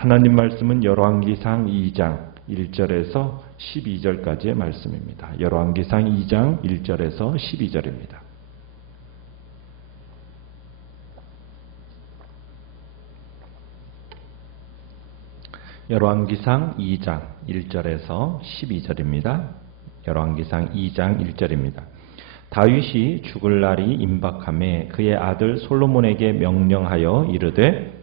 하나님 말씀은 열왕기상 2장 1절에서 12절까지의 말씀입니다. 열왕기상 2장 1절에서 12절입니다. 열왕기상 2장 1절에서 12절입니다. 열왕기상 2장 1절입니다. 다윗이 죽을 날이 임박하매 그의 아들 솔로몬에게 명령하여 이르되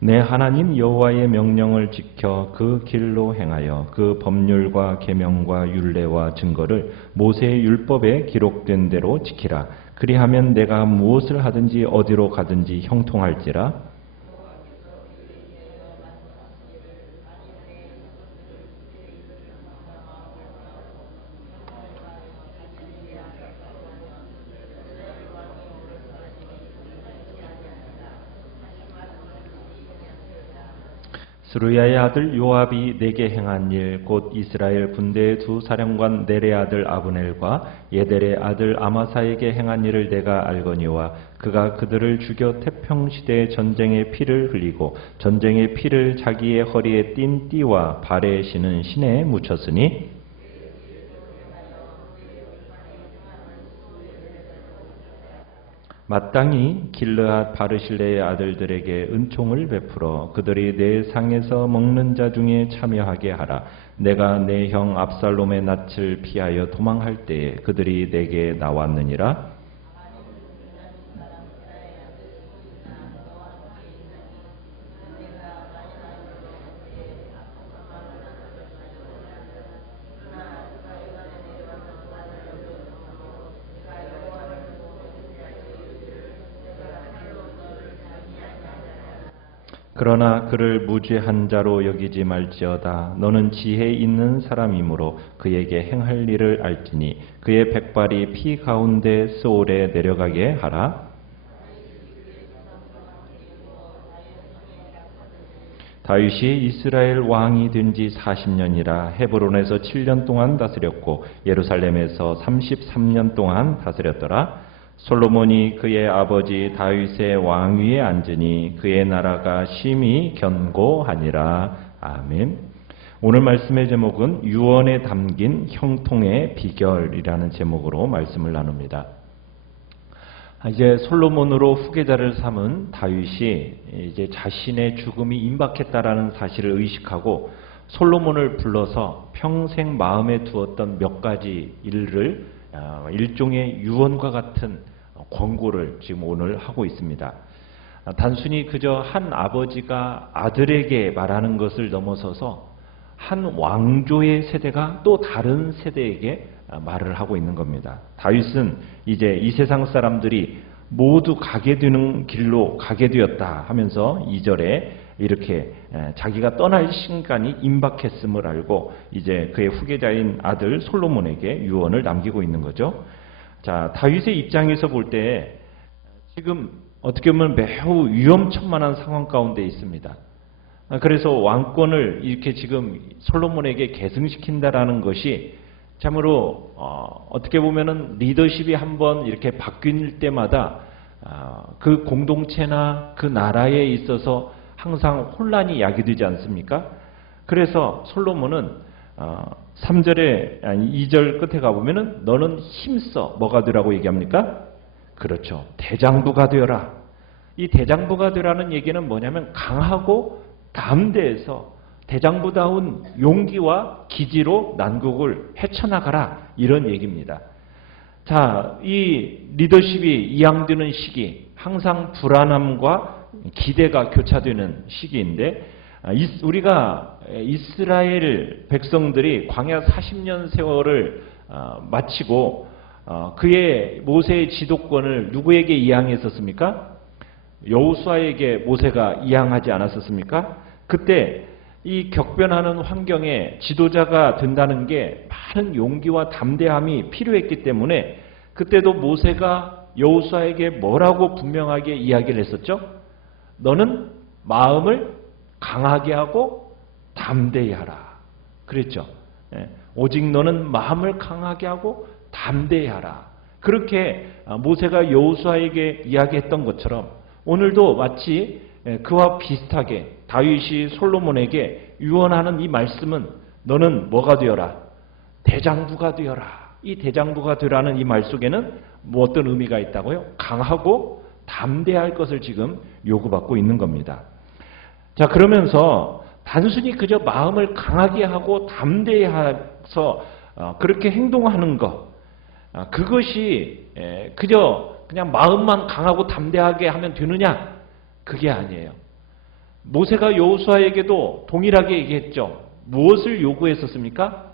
내 하나님 여호와의 명령을 지켜 그 길로 행하여 그 법률과 계명과 율례와 증거를 모세의 율법에 기록된 대로 지키라. 그리하면 내가 무엇을 하든지 어디로 가든지 형통할지라. 스루야의 아들 요압이 내게 행한 일 곧 이스라엘 군대의 두 사령관 넬의 아들 아브넬과 예델의 아들 아마사에게 행한 일을 내가 알거니와 그가 그들을 죽여 태평시대의 전쟁의 피를 흘리고 전쟁의 피를 자기의 허리에 띤 띠와 발에 신은 신에 묻혔으니 마땅히 길르앗 바르실레의 아들들에게 은총을 베풀어 그들이 내 상에서 먹는 자 중에 참여하게 하라. 내가 내 형 압살롬의 낯을 피하여 도망할 때에 그들이 내게 나왔느니라. 그러나 그를 무죄한 자로 여기지 말지어다. 너는 지혜 있는 사람이므로 그에게 행할 일을 알지니 그의 백발이 피 가운데 스올에 내려가게 하라. 다윗이 이스라엘 왕이 된 지 40년이라 헤브론에서 7년 동안 다스렸고 예루살렘에서 33년 동안 다스렸더라. 솔로몬이 그의 아버지 다윗의 왕위에 앉으니 그의 나라가 심히 견고하니라. 아멘. 오늘 말씀의 제목은 유언에 담긴 형통의 비결이라는 제목으로 말씀을 나눕니다. 이제 솔로몬으로 후계자를 삼은 다윗이 이제 자신의 죽음이 임박했다라는 사실을 의식하고 솔로몬을 불러서 평생 마음에 두었던 몇 가지 일을 일종의 유언과 같은 권고를 지금 오늘 하고 있습니다. 단순히 그저 한 아버지가 아들에게 말하는 것을 넘어서서 한 왕조의 세대가 또 다른 세대에게 말을 하고 있는 겁니다. 다윗은 이제 이 세상 사람들이 모두 가게 되는 길로 가게 되었다 하면서 2절에 이렇게 자기가 떠날 시간이 임박했음을 알고 이제 그의 후계자인 아들 솔로몬에게 유언을 남기고 있는 거죠. 자, 다윗의 입장에서 볼 때 지금 어떻게 보면 매우 위험천만한 상황 가운데 있습니다. 그래서 왕권을 이렇게 지금 솔로몬에게 계승시킨다라는 것이 참으로 어떻게 보면은 리더십이 한번 이렇게 바뀔 때마다 그 공동체나 그 나라에 있어서 항상 혼란이 야기되지 않습니까? 그래서 솔로몬은 3절에 2절 끝에 가보면은 너는 힘써 뭐가 되라고 얘기합니까? 그렇죠. 대장부가 되어라. 이 대장부가 되라는 얘기는 뭐냐면 강하고 담대해서 대장부다운 용기와 기지로 난국을 헤쳐나가라 이런 얘기입니다. 자, 이 리더십이 이양되는 시기, 항상 불안함과 기대가 교차되는 시기인데 우리가 이스라엘 백성들이 광야 40년 세월을 마치고 그의 모세의 지도권을 누구에게 이양했었습니까? 여호수아에게 모세가 이양하지 않았었습니까? 그때 이 격변하는 환경에 지도자가 된다는 게 많은 용기와 담대함이 필요했기 때문에 그때도 모세가 여호수아에게 뭐라고 분명하게 이야기를 했었죠? 너는 마음을 강하게 하고 담대히 하라. 그랬죠. 오직 너는 마음을 강하게 하고 담대히 하라. 그렇게 모세가 여호수아에게 이야기했던 것처럼 오늘도 마치 그와 비슷하게 다윗이 솔로몬에게 유언하는 이 말씀은 너는 뭐가 되어라? 대장부가 되어라. 이 대장부가 되라는 이 말 속에는 뭐 어떤 의미가 있다고요? 강하고 담대할 것을 지금 요구받고 있는 겁니다. 자, 그러면서 단순히 그저 마음을 강하게 하고 담대해서 그렇게 행동하는 것, 그것이 그저 그냥 마음만 강하고 담대하게 하면 되느냐? 그게 아니에요. 모세가 여호수아에게도 동일하게 얘기했죠. 무엇을 요구했었습니까?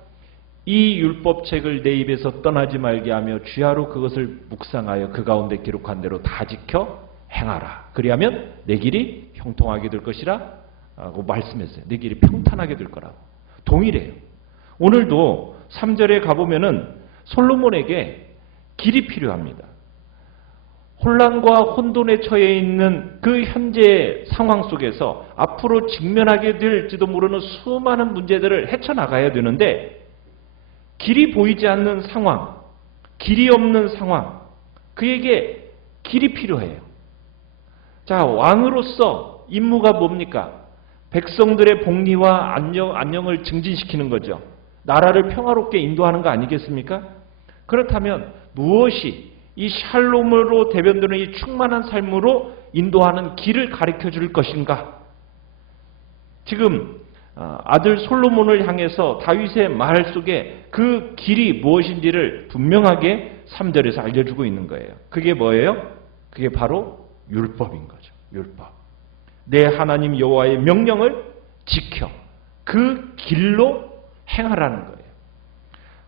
이 율법책을 내 입에서 떠나지 말게 하며 주야로 그것을 묵상하여 그 가운데 기록한 대로 다 지켜 행하라. 그리하면 내 길이 형통하게 될 것이라 라고 말씀했어요. 내 길이 평탄하게 될 거라고. 동일해요. 오늘도 3절에 가보면은 솔로몬에게 길이 필요합니다. 혼란과 혼돈에 처해 있는 그 현재 상황 속에서 앞으로 직면하게 될지도 모르는 수많은 문제들을 헤쳐나가야 되는데 길이 보이지 않는 상황, 길이 없는 상황, 그에게 길이 필요해요. 자, 왕으로서 임무가 뭡니까? 백성들의 복리와 안녕을 증진시키는 거죠. 나라를 평화롭게 인도하는 거 아니겠습니까? 그렇다면 무엇이 이 샬롬으로 대변되는 이 충만한 삶으로 인도하는 길을 가르쳐 줄 것인가? 지금 아들 솔로몬을 향해서 다윗의 말 속에 그 길이 무엇인지를 분명하게 3절에서 알려주고 있는 거예요. 그게 뭐예요? 그게 바로 율법인 거죠. 율법. 내 하나님 여호와의 명령을 지켜 그 길로 행하라는 거예요.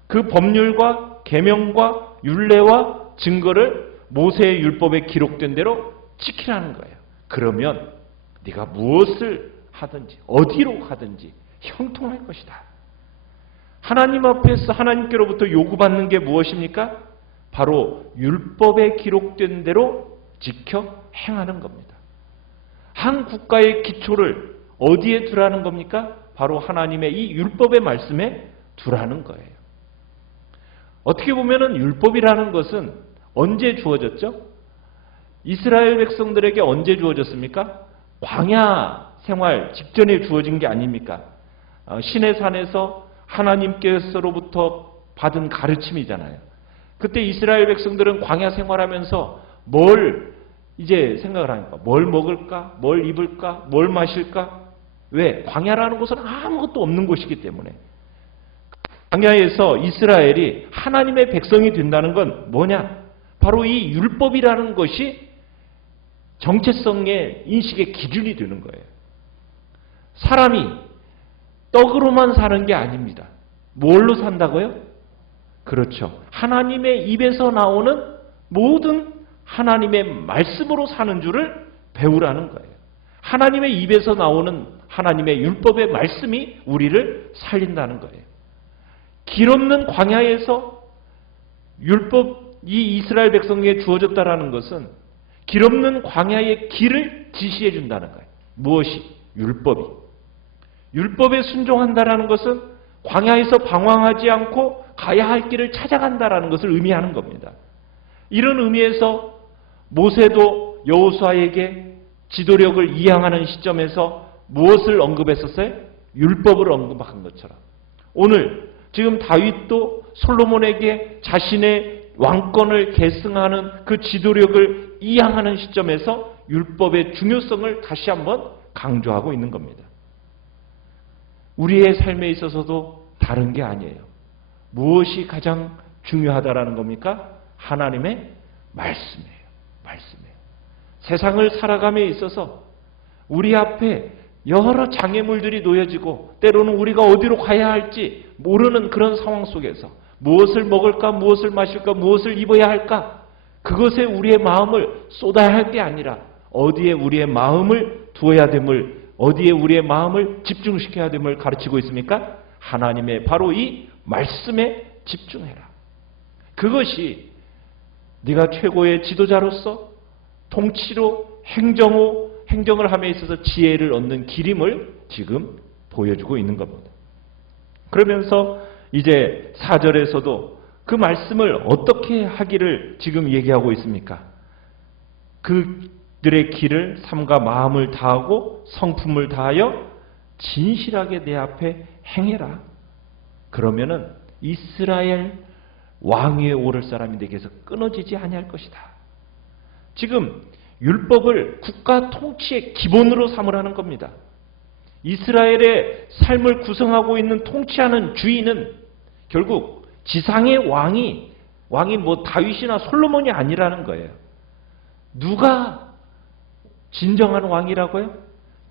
그 법률과 계명과 율례와 증거를 모세의 율법에 기록된 대로 지키라는 거예요. 그러면 네가 무엇을 하든지 어디로 가든지 형통할 것이다. 하나님 앞에서 하나님께로부터 요구받는 게 무엇입니까? 바로 율법에 기록된 대로 지켜 행하는 겁니다. 한 국가의 기초를 어디에 두라는 겁니까? 바로 하나님의 이 율법의 말씀에 두라는 거예요. 어떻게 보면은 율법이라는 것은 언제 주어졌죠? 이스라엘 백성들에게 언제 주어졌습니까? 광야 생활 직전에 주어진 게 아닙니까? 시내산에서 하나님께서로부터 받은 가르침이잖아요. 그때 이스라엘 백성들은 광야 생활하면서 뭘 이제 생각을 하니까 뭘 먹을까? 뭘 입을까? 뭘 마실까? 왜? 광야라는 곳은 아무것도 없는 곳이기 때문에. 광야에서 이스라엘이 하나님의 백성이 된다는 건 뭐냐? 바로 이 율법이라는 것이 정체성의 인식의 기준이 되는 거예요. 사람이 떡으로만 사는 게 아닙니다. 뭘로 산다고요? 그렇죠. 하나님의 입에서 나오는 모든 하나님의 말씀으로 사는 줄을 배우라는 거예요. 하나님의 입에서 나오는 하나님의 율법의 말씀이 우리를 살린다는 거예요. 길 없는 광야에서 율법이 이스라엘 백성에게 주어졌다라는 것은 길 없는 광야의 길을 지시해 준다는 거예요. 무엇이? 율법이. 율법에 순종한다라는 것은 광야에서 방황하지 않고 가야 할 길을 찾아간다라는 것을 의미하는 겁니다. 이런 의미에서 모세도 여호수아에게 지도력을 이양하는 시점에서 무엇을 언급했었어요? 율법을 언급한 것처럼. 오늘 지금 다윗도 솔로몬에게 자신의 왕권을 계승하는 그 지도력을 이양하는 시점에서 율법의 중요성을 다시 한번 강조하고 있는 겁니다. 우리의 삶에 있어서도 다른 게 아니에요. 무엇이 가장 중요하다라는 겁니까? 하나님의 말씀이에요. 말씀이에요. 세상을 살아감에 있어서 우리 앞에 여러 장애물들이 놓여지고 때로는 우리가 어디로 가야 할지 모르는 그런 상황 속에서 무엇을 먹을까, 무엇을 마실까, 무엇을 입어야 할까? 그것에 우리의 마음을 쏟아야 할 게 아니라 어디에 우리의 마음을 두어야 됨을, 어디에 우리의 마음을 집중시켜야 됨을 가르치고 있습니까? 하나님의 바로 이 말씀에 집중해라. 그것이 네가 최고의 지도자로서 통치로 행정을 함에 있어서 지혜를 얻는 길임을 지금 보여주고 있는 겁니다. 그러면서 이제 4절에서도 그 말씀을 어떻게 하기를 지금 얘기하고 있습니까? 그들의 길을 삼가 마음을 다하고 성품을 다하여 진실하게 내 앞에 행해라. 그러면은 이스라엘 왕위에 오를 사람이 내게서 끊어지지 아니할 것이다. 지금 율법을 국가 통치의 기본으로 삼으라는 겁니다. 이스라엘의 삶을 구성하고 있는 통치하는 주인은 결국 지상의 왕이 뭐 다윗이나 솔로몬이 아니라는 거예요. 누가 진정한 왕이라고요?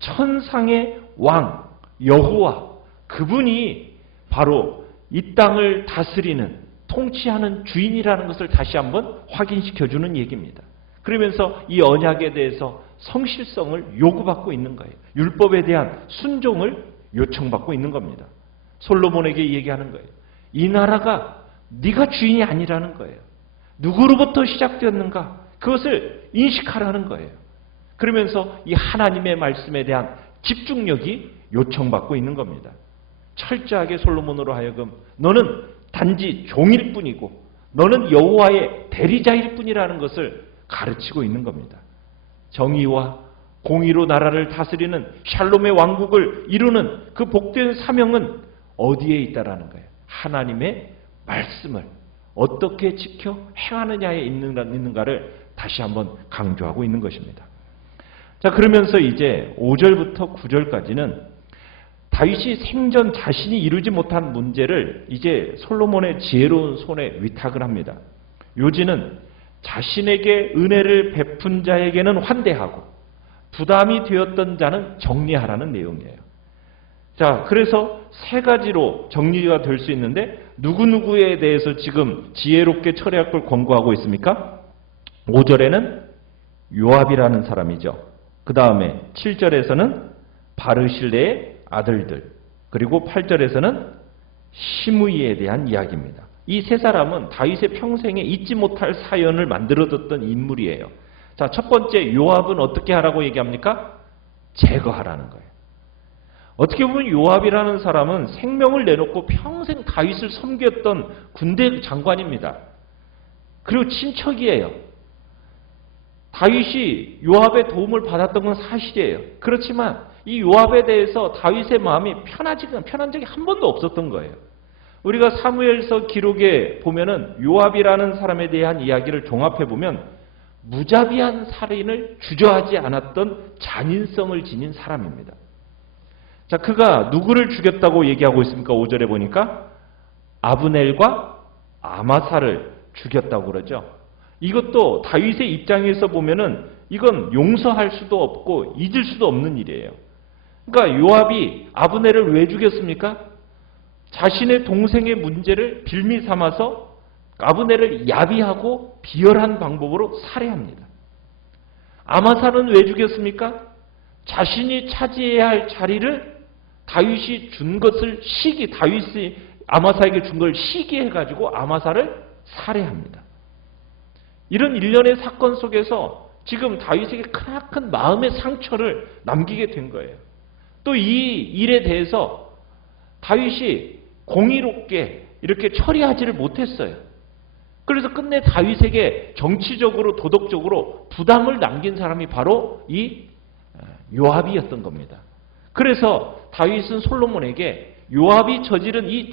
천상의 왕 여호와, 그분이 바로 이 땅을 다스리는 통치하는 주인이라는 것을 다시 한번 확인시켜주는 얘기입니다. 그러면서 이 언약에 대해서 성실성을 요구받고 있는 거예요. 율법에 대한 순종을 요청받고 있는 겁니다. 솔로몬에게 얘기하는 거예요. 이 나라가 네가 주인이 아니라는 거예요. 누구로부터 시작되었는가? 그것을 인식하라는 거예요. 그러면서 이 하나님의 말씀에 대한 집중력이 요청받고 있는 겁니다. 철저하게 솔로몬으로 하여금 너는 단지 종일 뿐이고 너는 여호와의 대리자일 뿐이라는 것을 가르치고 있는 겁니다. 정의와 공의로 나라를 다스리는 샬롬의 왕국을 이루는 그 복된 사명은 어디에 있다라는 거예요. 하나님의 말씀을 어떻게 지켜 행하느냐에 있는가를 다시 한번 강조하고 있는 것입니다. 자, 그러면서 이제 5절부터 9절까지는 다윗이 생전 자신이 이루지 못한 문제를 이제 솔로몬의 지혜로운 손에 위탁을 합니다. 요지는 자신에게 은혜를 베푼 자에게는 환대하고 부담이 되었던 자는 정리하라는 내용이에요. 자, 그래서 세 가지로 정리가 될 수 있는데 누구누구에 대해서 지금 지혜롭게 처리할 걸 권고하고 있습니까? 5절에는 요압이라는 사람이죠. 그 다음에 7절에서는 바르실레의 아들들, 그리고 8절에서는 시므이에 대한 이야기입니다. 이 세 사람은 다윗의 평생에 잊지 못할 사연을 만들어뒀던 인물이에요. 자, 첫 번째 요압은 어떻게 하라고 얘기합니까? 제거하라는 거예요. 어떻게 보면 요압이라는 사람은 생명을 내놓고 평생 다윗을 섬겼던 군대 장관입니다. 그리고 친척이에요. 다윗이 요압의 도움을 받았던 건 사실이에요. 그렇지만 이 요압에 대해서 다윗의 마음이 편한 적이 한 번도 없었던 거예요. 우리가 사무엘서 기록에 보면은 요압이라는 사람에 대한 이야기를 종합해 보면 무자비한 살인을 주저하지 않았던 잔인성을 지닌 사람입니다. 자, 그가 누구를 죽였다고 얘기하고 있습니까? 5절에 보니까 아브넬과 아마사를 죽였다고 그러죠. 이것도 다윗의 입장에서 보면은 이건 용서할 수도 없고 잊을 수도 없는 일이에요. 그러니까 요압이 아브넬을 왜 죽였습니까? 자신의 동생의 문제를 빌미 삼아서 아브넬을 야비하고 비열한 방법으로 살해합니다. 아마사는 왜 죽였습니까? 자신이 차지해야 할 자리를 다윗이 준 것을 다윗이 아마사에게 준 걸 시기해가지고 아마사를 살해합니다. 이런 일련의 사건 속에서 지금 다윗에게 크나큰 마음의 상처를 남기게 된 거예요. 또 이 일에 대해서 다윗이 공의롭게 이렇게 처리하지를 못했어요. 그래서 끝내 다윗에게 정치적으로 도덕적으로 부담을 남긴 사람이 바로 이 요압이었던 겁니다. 그래서 다윗은 솔로몬에게 요압이 저지른 이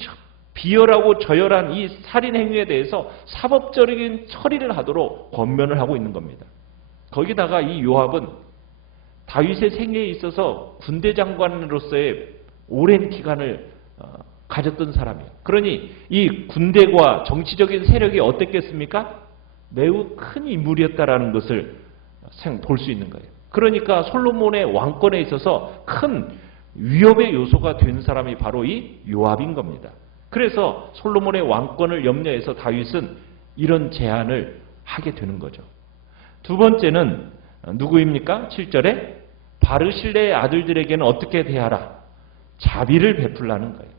비열하고 저열한 이 살인 행위에 대해서 사법적인 처리를 하도록 권면을 하고 있는 겁니다. 거기다가 이 요압은 다윗의 생애에 있어서 군대 장관으로서의 오랜 기간을 가졌던 사람이에요. 그러니 이 군대와 정치적인 세력이 어땠겠습니까? 매우 큰 인물이었다라는 것을 볼 수 있는 거예요. 그러니까 솔로몬의 왕권에 있어서 큰 위협의 요소가 된 사람이 바로 이 요압인 겁니다. 그래서 솔로몬의 왕권을 염려해서 다윗은 이런 제안을 하게 되는 거죠. 두 번째는 누구입니까? 7절에 바르실레의 아들들에게는 어떻게 대하라? 자비를 베풀라는 거예요.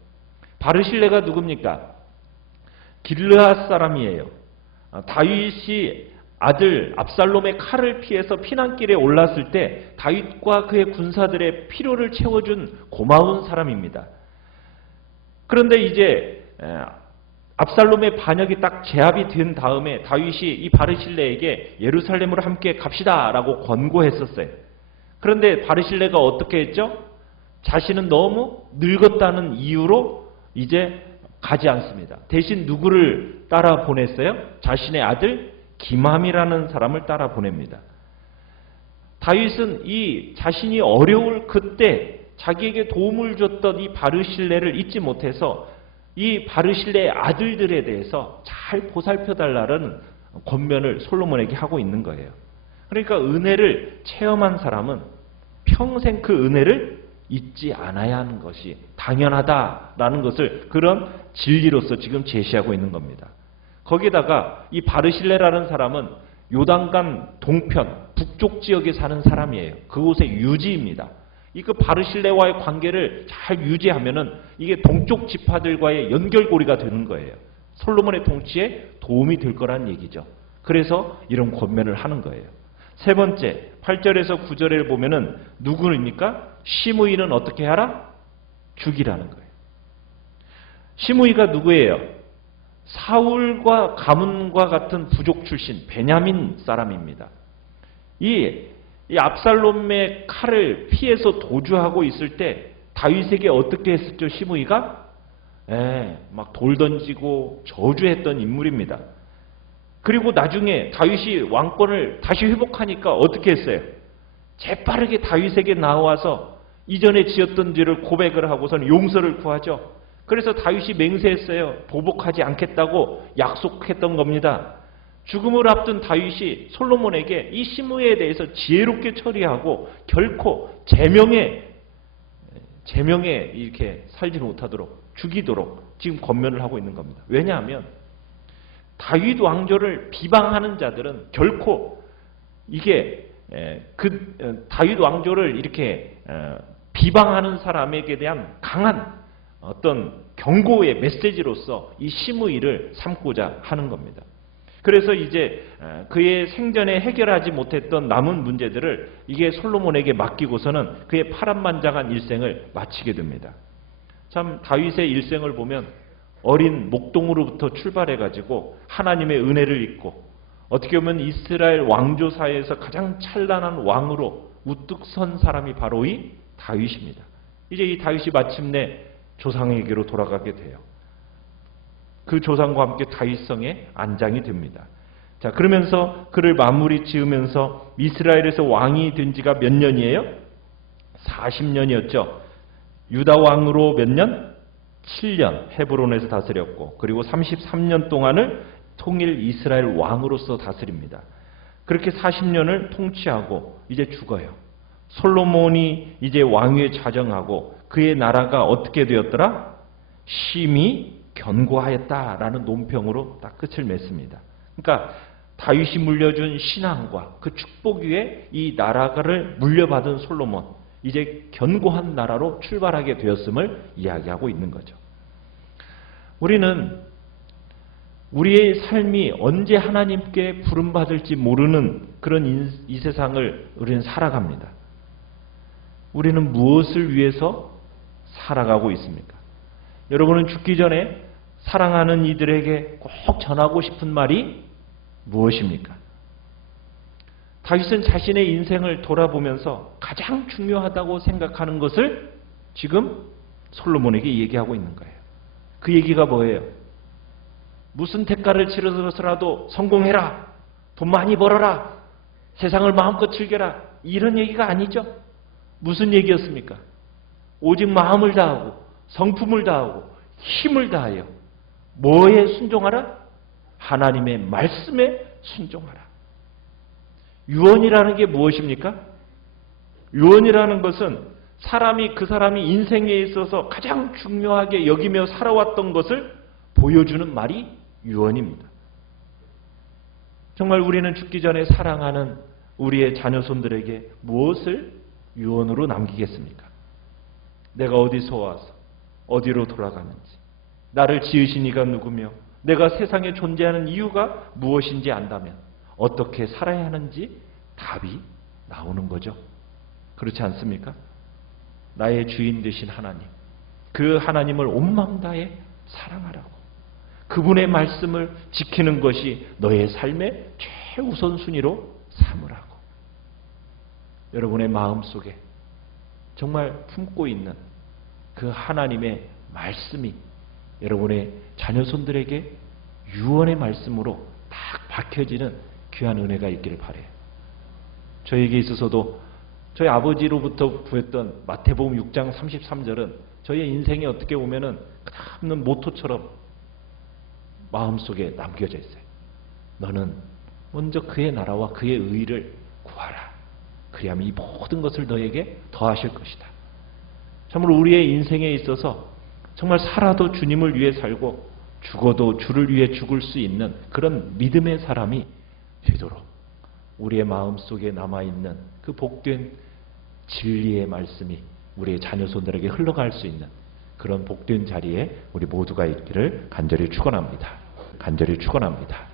바르실레가 누굽니까? 길르앗 사람이에요. 다윗이 아들 압살롬의 칼을 피해서 피난길에 올랐을 때 다윗과 그의 군사들의 필요를 채워준 고마운 사람입니다. 그런데 이제 압살롬의 반역이 딱 제압이 된 다음에 다윗이 이 바르실레에게 예루살렘으로 함께 갑시다라고 권고했었어요. 그런데 바르실레가 어떻게 했죠? 자신은 너무 늙었다는 이유로 이제 가지 않습니다. 대신 누구를 따라 보냈어요? 자신의 아들 기맘이라는 사람을 따라 보냅니다. 다윗은 이 자신이 어려울 그때 자기에게 도움을 줬던 이 바르실레를 잊지 못해서 이 바르실레의 아들들에 대해서 잘 보살펴달라는 권면을 솔로몬에게 하고 있는 거예요. 그러니까 은혜를 체험한 사람은 평생 그 은혜를 잊지 않아야 하는 것이 당연하다라는 것을 그런 진리로서 지금 제시하고 있는 겁니다. 거기다가 이 바르실레라는 사람은 요단강 동편 북쪽 지역에 사는 사람이에요. 그곳의 유지입니다. 이 그 바르실레와의 관계를 잘 유지하면은 이게 동쪽 지파들과의 연결고리가 되는 거예요. 솔로몬의 통치에 도움이 될 거란 얘기죠. 그래서 이런 권면을 하는 거예요. 세 번째, 8절에서 9절을 보면은 누구입니까? 시므이는 어떻게 하라? 죽이라는 거예요. 시므이가 누구예요? 사울과 가문과 같은 부족 출신 베냐민 사람입니다. 이 압살롬의 칼을 피해서 도주하고 있을 때 다윗에게 어떻게 했었죠? 시므이가 막 돌 던지고 저주했던 인물입니다. 그리고 나중에 다윗이 왕권을 다시 회복하니까 어떻게 했어요? 재빠르게 다윗에게 나와서 이전에 지었던 죄를 고백을 하고서는 용서를 구하죠. 그래서 다윗이 맹세했어요. 보복하지 않겠다고 약속했던 겁니다. 죽음을 앞둔 다윗이 솔로몬에게 이 시므이에 대해서 지혜롭게 처리하고 결코 제명에 이렇게 살지 못하도록 죽이도록 지금 권면을 하고 있는 겁니다. 왜냐하면 다윗 왕조를 비방하는 자들은 결코 이게 다윗 왕조를 이렇게 비방하는 사람에게 대한 강한 어떤 경고의 메시지로서 이 시므이를 삼고자 하는 겁니다. 그래서 이제 그의 생전에 해결하지 못했던 남은 문제들을 이게 솔로몬에게 맡기고서는 그의 파란만장한 일생을 마치게 됩니다. 참 다윗의 일생을 보면 어린 목동으로부터 출발해가지고 하나님의 은혜를 입고 어떻게 보면 이스라엘 왕조사에서 가장 찬란한 왕으로 우뚝 선 사람이 바로 이 다윗입니다. 이제 이 다윗이 마침내 조상에게로 돌아가게 돼요. 그 조상과 함께 다윗성에 안장이 됩니다. 자, 그러면서 그를 마무리 지으면서 이스라엘에서 왕이 된 지가 몇 년이에요? 40년이었죠. 유다 왕으로 몇 년? 7년 헤브론에서 다스렸고 그리고 33년 동안을 통일 이스라엘 왕으로서 다스립니다. 그렇게 40년을 통치하고 이제 죽어요. 솔로몬이 이제 왕위에 자정하고 그의 나라가 어떻게 되었더라? 심히 견고하였다라는 논평으로 딱 끝을 맺습니다. 그러니까 다윗이 물려준 신앙과 그 축복 위에 이 나라를 물려받은 솔로몬, 이제 견고한 나라로 출발하게 되었음을 이야기하고 있는 거죠. 우리는 우리의 삶이 언제 하나님께 부름받을지 모르는 그런 이 세상을 우리는 살아갑니다. 우리는 무엇을 위해서 살아가고 있습니까? 여러분은 죽기 전에 사랑하는 이들에게 꼭 전하고 싶은 말이 무엇입니까? 다윗은 자신의 인생을 돌아보면서 가장 중요하다고 생각하는 것을 지금 솔로몬에게 얘기하고 있는 거예요. 그 얘기가 뭐예요? 무슨 대가를 치러서라도 성공해라, 돈 많이 벌어라, 세상을 마음껏 즐겨라, 이런 얘기가 아니죠. 무슨 얘기였습니까? 오직 마음을 다하고 성품을 다하고 힘을 다하여 뭐에 순종하라? 하나님의 말씀에 순종하라. 유언이라는 게 무엇입니까? 유언이라는 것은 그 사람이 인생에 있어서 가장 중요하게 여기며 살아왔던 것을 보여주는 말이 유언입니다. 정말 우리는 죽기 전에 사랑하는 우리의 자녀손들에게 무엇을 유언으로 남기겠습니까? 내가 어디서 와서 어디로 돌아가는지, 나를 지으신 이가 누구며 내가 세상에 존재하는 이유가 무엇인지 안다면 어떻게 살아야 하는지 답이 나오는 거죠. 그렇지 않습니까? 나의 주인 되신 하나님, 그 하나님을 온 마음 다해 사랑하라고, 그분의 말씀을 지키는 것이 너의 삶의 최우선순위로 삼으라고. 여러분의 마음속에 정말 품고 있는 그 하나님의 말씀이 여러분의 자녀손들에게 유언의 말씀으로 딱 박혀지는 귀한 은혜가 있기를 바라요. 저에게 있어서도 저희 아버지로부터 구했던 마태복음 6장 33절은 저의 인생에 어떻게 보면은 끝없는 모토처럼 마음속에 남겨져 있어요. 너는 먼저 그의 나라와 그의 의를 구하라. 그리하면 이 모든 것을 너에게 더하실 것이다. 참으로 우리의 인생에 있어서 정말 살아도 주님을 위해 살고 죽어도 주를 위해 죽을 수 있는 그런 믿음의 사람이 되도록 우리의 마음속에 남아있는 그 복된 진리의 말씀이 우리의 자녀손들에게 흘러갈 수 있는 그런 복된 자리에 우리 모두가 있기를 간절히 축원합니다. 간절히 축원합니다.